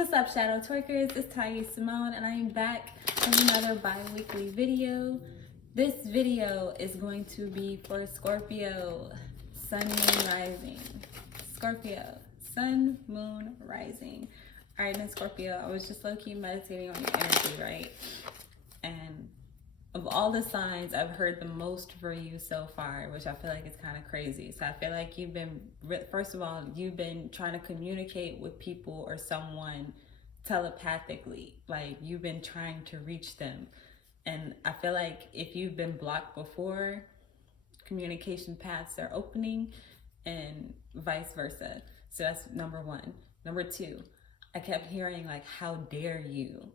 What's up, Shadow Twerkers? It's Simone, and I am back with another bi-weekly video. This video is going to be for Scorpio, Sun, Moon, Rising. Scorpio, Sun, Moon, Rising. All right, then Scorpio, I was just low-key meditating on your energy, right? And of all the signs, I've heard the most for you so far, which I feel like is kind of crazy. So I feel like you've been, first of all, you've been trying to communicate with people or someone telepathically. Like you've been trying to reach them. And I feel like if you've been blocked before, communication paths are opening and vice versa. So that's number one. Number two, I kept hearing like, how dare you?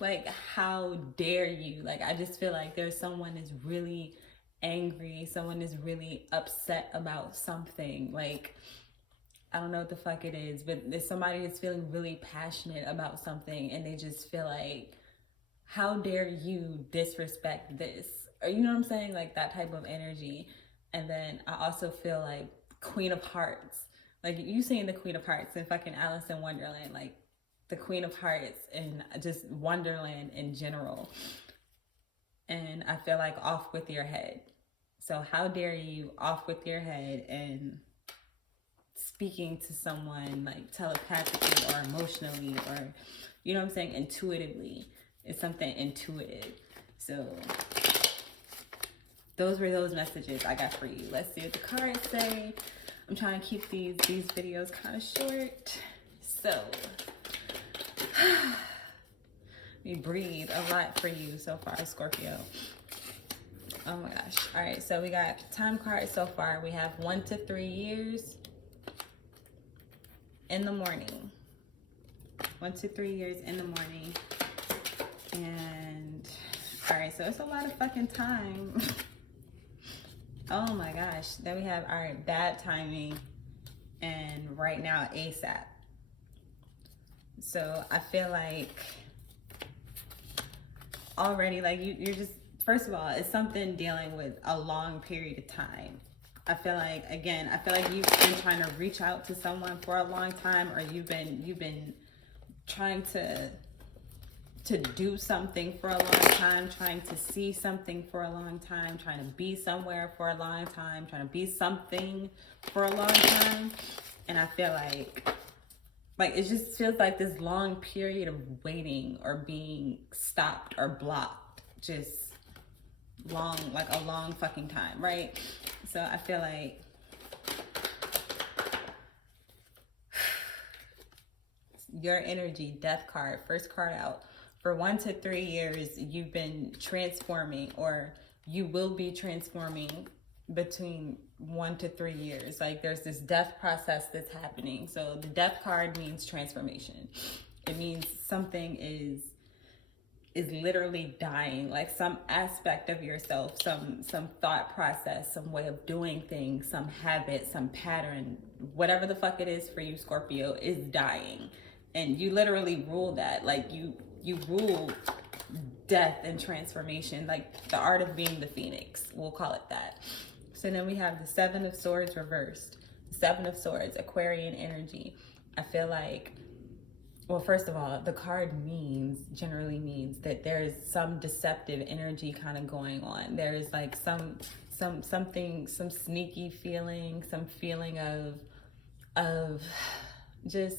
Like, how dare you? Like, I just feel like there's someone is really angry. Someone is really upset about something. Like, I don't know what the fuck it is, but there's somebody that's feeling really passionate about something and they just feel like, how dare you disrespect this? Or you know what I'm saying? Like that type of energy. And then I also feel like Queen of Hearts. Like you seeing the Queen of Hearts in fucking Alice in Wonderland, like the Queen of Hearts and just Wonderland in general. And I feel like off with your head. So how dare you off with your head and speaking to someone like telepathically or emotionally or, you know what I'm saying, intuitively. It's something intuitive. So those were those messages I got for you. Let's see what the cards say. I'm trying to keep these videos kind of short. So, let me breathe a lot for you so far, Scorpio. Oh my gosh. All right, so we got time cards so far. We have 1 to 3 years in the morning. 1 to 3 years in the morning. And, all right, so it's a lot of fucking time. Oh my gosh. Then we have, all right, bad timing and right now ASAP. So I feel like already, like you're just, first of all, it's something dealing with a long period of time. I feel like, again, I feel like you've been trying to reach out to someone for a long time, or you've been trying to do something for a long time, trying to see something for a long time, trying to be somewhere for a long time, trying to be something for a long time. And I feel like it just feels like this long period of waiting or being stopped or blocked, just long, like a long fucking time, right? So I feel like your energy, death card, first card out. For 1 to 3 years, you've been transforming, or you will be transforming between 1 to 3 years. Like there's this death process that's happening. So the death card means transformation. It means something is literally dying, like some aspect of yourself, some thought process, some way of doing things, some habit, some pattern, whatever the fuck it is for you, Scorpio, is dying. And you literally rule that. Like you rule death and transformation, like the art of being the phoenix, we'll call it that. So then we have the 7 of Swords reversed. 7 of Swords, Aquarian energy. I feel like, well, first of all, the card generally means that there's some deceptive energy kind of going on. There's like some sneaky feeling, some feeling of just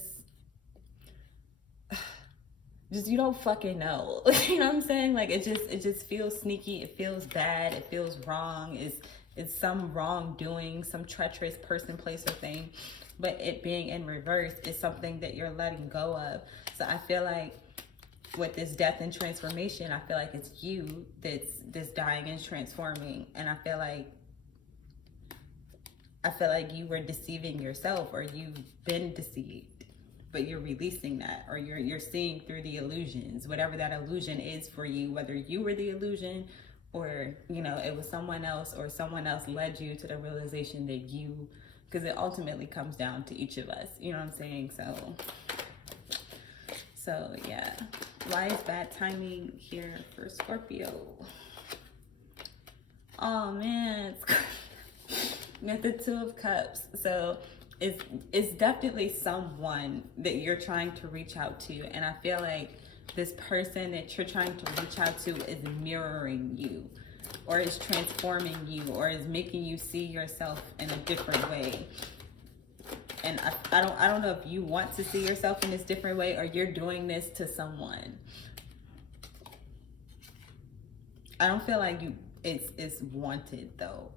you don't fucking know. You know what I'm saying? Like it just feels sneaky, it feels bad, it feels wrong, it's some wrongdoing, some treacherous person, place, or thing. But it being in reverse is something that you're letting go of. So I feel like with this death and transformation, I feel like it's you that's dying and transforming. And I feel like you were deceiving yourself, or you've been deceived. But you're releasing that, or you're seeing through the illusions, whatever that illusion is for you, whether you were the illusion or, you know, it was someone else, or someone else led you to the realization that you, because it ultimately comes down to each of us, you know what I'm saying? So yeah, why is bad timing here for Scorpio? Oh man, you got the 2 of Cups. So it's definitely someone that you're trying to reach out to, and I feel like this person that you're trying to reach out to is mirroring you, or is transforming you, or is making you see yourself in a different way. And I don't know if you want to see yourself in this different way, or you're doing this to someone. I don't feel like it's wanted though.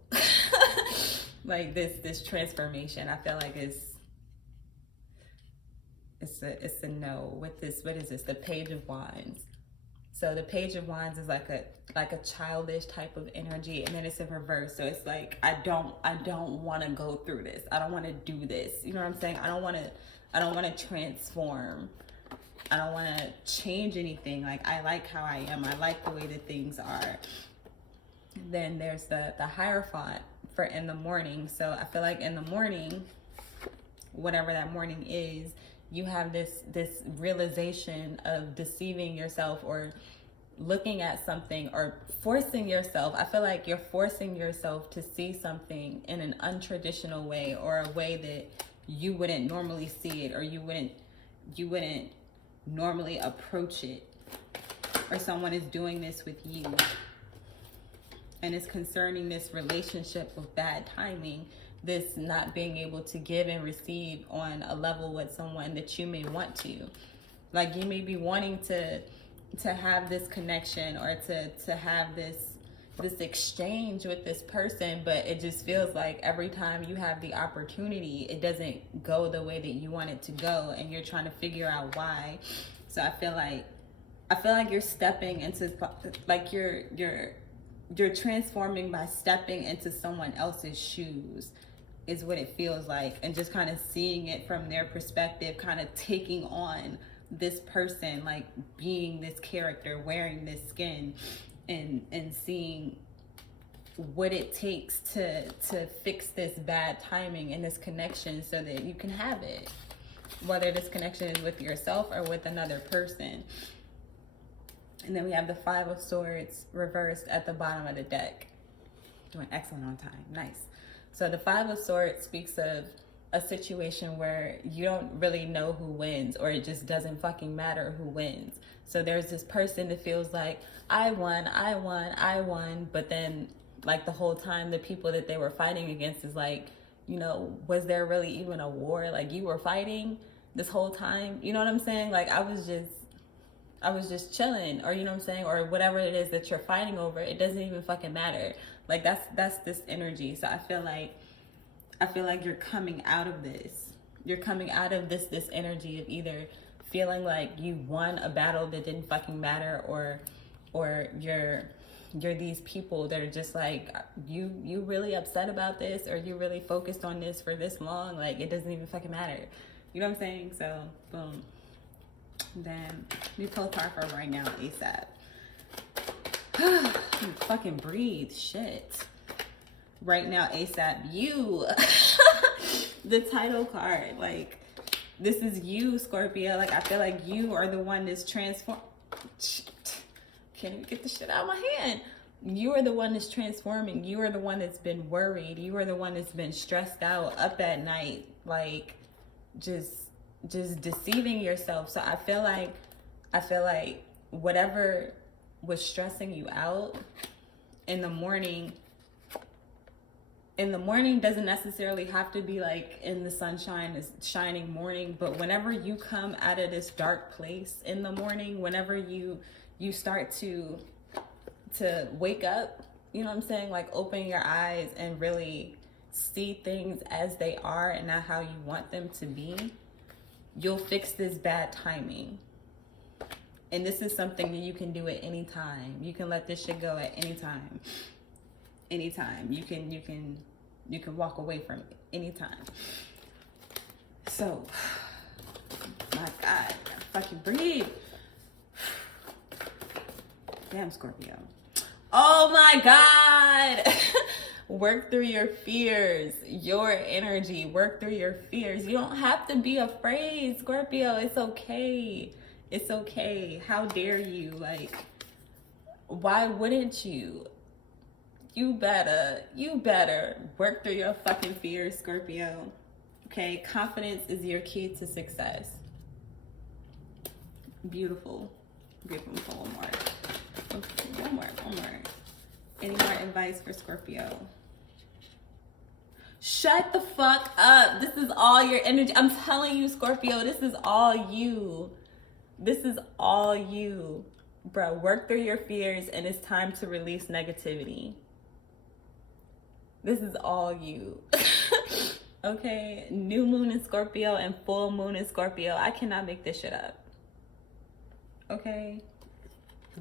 Like this transformation, I feel like it's a no with this. What is this? The Page of Wands. So the Page of Wands is like a childish type of energy, and then it's in reverse. So it's like I don't want to go through this. I don't want to do this. You know what I'm saying? I don't want to transform. I don't want to change anything. Like, I like how I am. I like the way that things are. Then there's the Hierophant for in the morning. So I feel like in the morning, whatever that morning is, you have this realization of deceiving yourself, or looking at something, or forcing yourself. I feel like you're forcing yourself to see something in an untraditional way, or a way that you wouldn't normally see it, or you wouldn't normally approach it, or someone is doing this with you, and it's concerning this relationship with bad timing, this not being able to give and receive on a level with someone that you may want to. Like, you may be wanting to have this connection, or to have this exchange with this person, but it just feels like every time you have the opportunity, it doesn't go the way that you want it to go, and you're trying to figure out why. So I feel like you're stepping into, like, you're transforming by stepping into someone else's shoes, is what it feels like, and just kind of seeing it from their perspective, kind of taking on this person, like being this character, wearing this skin, and seeing what it takes to fix this bad timing and this connection, so that you can have it, whether this connection is with yourself or with another person. And then we have the Five of Swords reversed at the bottom of the deck. Doing excellent on time. Nice. So the Five of Swords speaks of a situation where you don't really know who wins, or it just doesn't fucking matter who wins. So there's this person that feels like, I won, but then, like, the whole time the people that they were fighting against is like, you know, was there really even a war? Like, you were fighting this whole time? You know what I'm saying? Like, I was just chilling, or, you know what I'm saying, or whatever it is that you're fighting over, it doesn't even fucking matter. Like, that's this energy. So I feel like you're coming out of this. You're coming out of this energy of either feeling like you won a battle that didn't fucking matter, or you're these people that are just like, you really upset about this, or you really focused on this for this long, like, it doesn't even fucking matter. You know what I'm saying? So boom. Then we pull a card for right now, ASAP. Fucking breathe. Shit. Right now, ASAP, you. The title card. Like, this is you, Scorpio. Like, I feel like you are the one that's transformed. Can't even get the shit out of my hand. You are the one that's transforming. You are the one that's been worried. You are the one that's been stressed out, up at night, like, just deceiving yourself. So I feel like whatever was stressing you out in the morning doesn't necessarily have to be like in the sunshine, is shining morning, but whenever you come out of this dark place in the morning, whenever you start to wake up, you know what I'm saying, like, open your eyes and really see things as they are and not how you want them to be, you'll fix this bad timing. And this is something that you can do at any time. You can let this shit go at any time. Anytime. You can walk away from it anytime. So, my God, I gotta fucking breathe. Damn, Scorpio. Oh my God. Work through your fears, your energy. Work through your fears. You don't have to be afraid, Scorpio. It's okay. It's okay. How dare you? Like, why wouldn't you? You better work through your fucking fears, Scorpio. Okay, confidence is your key to success. Beautiful. Beautiful. One more. Okay, one more. Any more advice for Scorpio? Shut the fuck up. This is all your energy. I'm telling you, Scorpio, this is all you. This is all you. Bro, work through your fears and it's time to release negativity. This is all you. Okay? New moon in Scorpio and full moon in Scorpio. I cannot make this shit up. Okay?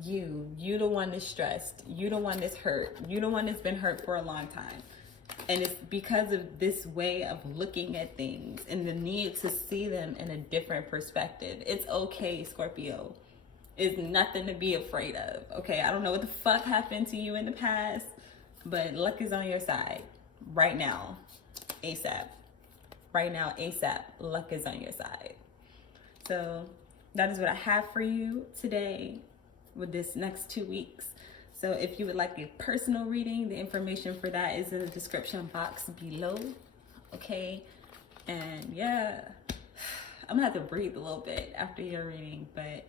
You the one that's stressed. You the one that's hurt. You the one that's been hurt for a long time. And it's because of this way of looking at things and the need to see them in a different perspective. It's okay, Scorpio. It's nothing to be afraid of. Okay, I don't know what the fuck happened to you in the past, but luck is on your side right now, ASAP. Right now, ASAP, luck is on your side. So that is what I have for you today with this next 2 weeks. So if you would like a personal reading, the information for that is in the description box below. Okay, and yeah, I'm gonna have to breathe a little bit after your reading, but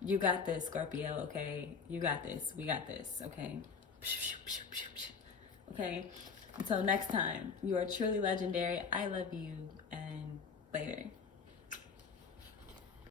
you got this, Scorpio, okay? You got this. We got this, okay? Okay? Until next time, you are truly legendary. I love you,